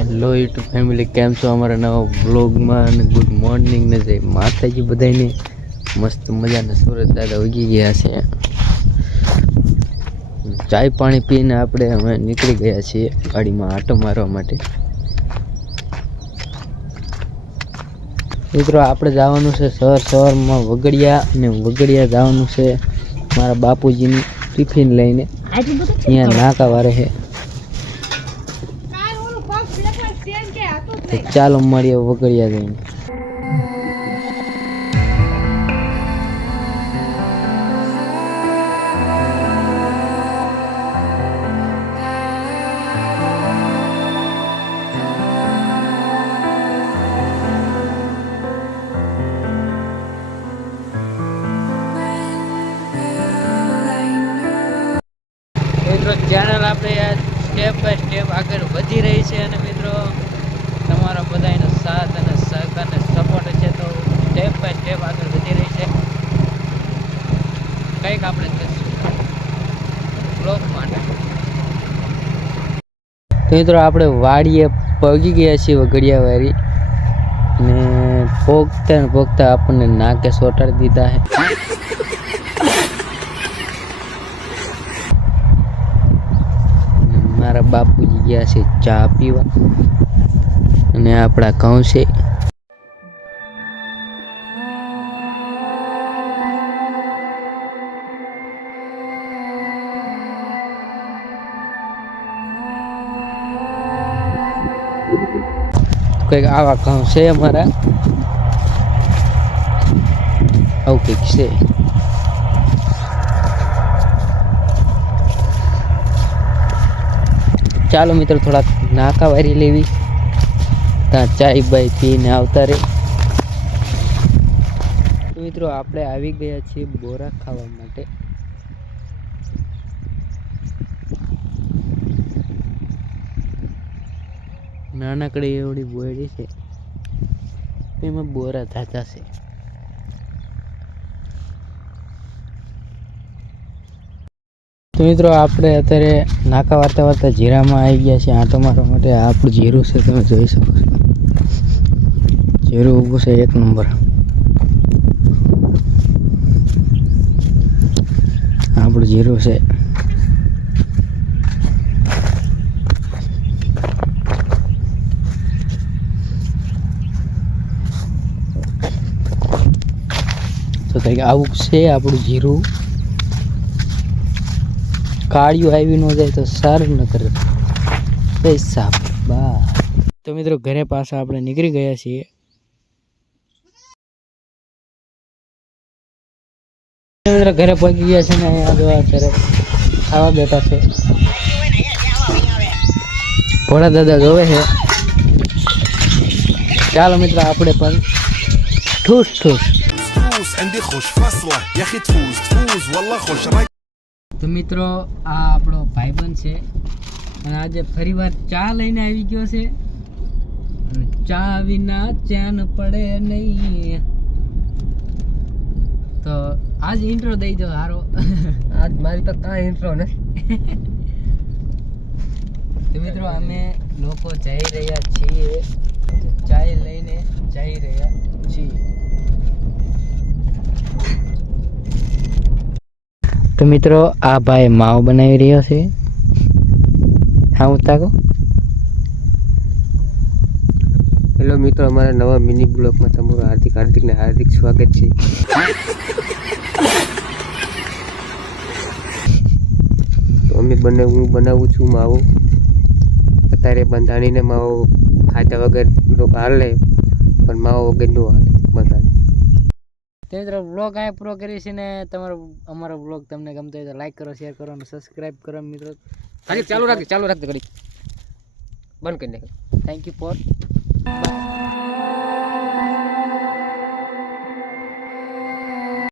Hello YouTube family કેમ છો અમારા નવા વ્લોગમાં અને ગુડ મોર્નિંગ ને જય માતાજી બધાને મસ્ત મજાના સુરત દાદા ઉગી ગયા છે. ચાય પાણી પીને આપણે અમે નીકળી ગયા છીએ ગાડીમાં આટો મારવા માટે. મિત્રો આપણે જવાનું છે શહેર સવારમાં વગડિયા અને વગડિયા જવાનું છે મારા બાપુજીની ટિફિન લઈને. અહીંયા નાકા વારે છે. તો ચાલો મળીએ વગડિયા જઈને. ચેનલ આપણે સ્ટેપ બાય સ્ટેપ આગળ વધી રહી છે અને મિત્રો તમારા બધાનો સાથ અને સહકાર અને સપોર્ટ છે તો સ્ટેપ બાય સ્ટેપ આગળ વધી રહી છે કંઈક આપણે મિત્રો, આપણે વાડીએ પગી ગયા છીએ વગડિયા વાળી ને પોગતા ને પોગતા આપણને નાકે સોટાડી દીધા છે. મારા બાપુજી ગયા છે ચા પીવા. અને આપણા ઘઉં છે. કંઈક આવા ઘઉં છે અમારા. આવું કંઈક છે. ચાલો મિત્રો, થોડાક નાકા વારી લેવી. ત્યાં ચાય બાય પીને આવતા રહે. મિત્રો, આપણે આવી ગયા છીએ બોરા ખાવા માટે. નાનકડી એવડી બોયડી છે. એમાં બોરા થતા છે. તો મિત્રો, આપણે અત્યારે નાકા વારતા વારતા જીરામાં આવી ગયા છીએ. આંટો મારવા માટે આપણું જીરું છે, તમે જોઈ શકો છો. જીરું ઊભું છે, એક નંબર. આપણું જીરું છે. કંઈક આવું છે આપણું જીરું. કાળિયું આવી ન જાય તો સારું ન કરે. પૈસા બા તો મિત્રો, ઘરે પાછા આપણે નીકળી ગયા છીએ. મિત્રો, ઘરે પહોંચી ગયા છે ને, અહીંયા જો અત્યારે ખાવા બેઠા છે. ભોળા દાદા જોવે છે. ચાલો મિત્રો, આપણે પણ ઠૂસ ઠૂસ. عندي خوش فصلة يا اخي تفوز تفوز والله خوش راك તો મિત્રો આ આપણો ભાઈબંધ છે અને આજે ફરીવાર ચા લઈને આવી ગયો છે અને ચા વિના ચેન પડે નહીં તો આજ ઇન્ટ્રો દઈ દો હારો આજ મારી તો કાંઈ ઇન્ટ્રો નથી તો મિત્રો અમે લોકો જઈ રહ્યા છીએ ચાય લઈને જઈ રહ્યા છીએ તો મિત્રો, આ ભાઈ માવો બનાવી રહ્યો છે. હા ઉતાકો હેલો મિત્રો, અમારા નવા મિની બ્લોગમાં તમારું હાર્દિક હાર્દિકને હાર્દિક સ્વાગત છે. તો અમે બને, હું બનાવું છું માવો. અત્યારે બંધાણીને માવો ખાધા વગર હાલે, પણ માવો વગર નો હાલે. તે મિત્રો બ્લોગ અહીંયા પૂરો કરીએ છીએ ને તમારો અમારો બ્લોગ તમને ગમતો હોય તો લાઈક કરો શેર કરો અને સબસ્ક્રાઈબ કરો મિત્રો. ખાલી ચાલુ રાખજો ચાલુ રાખજો ઘડી બંધ કરી નાખ થેન્ક યુ ફોર બાય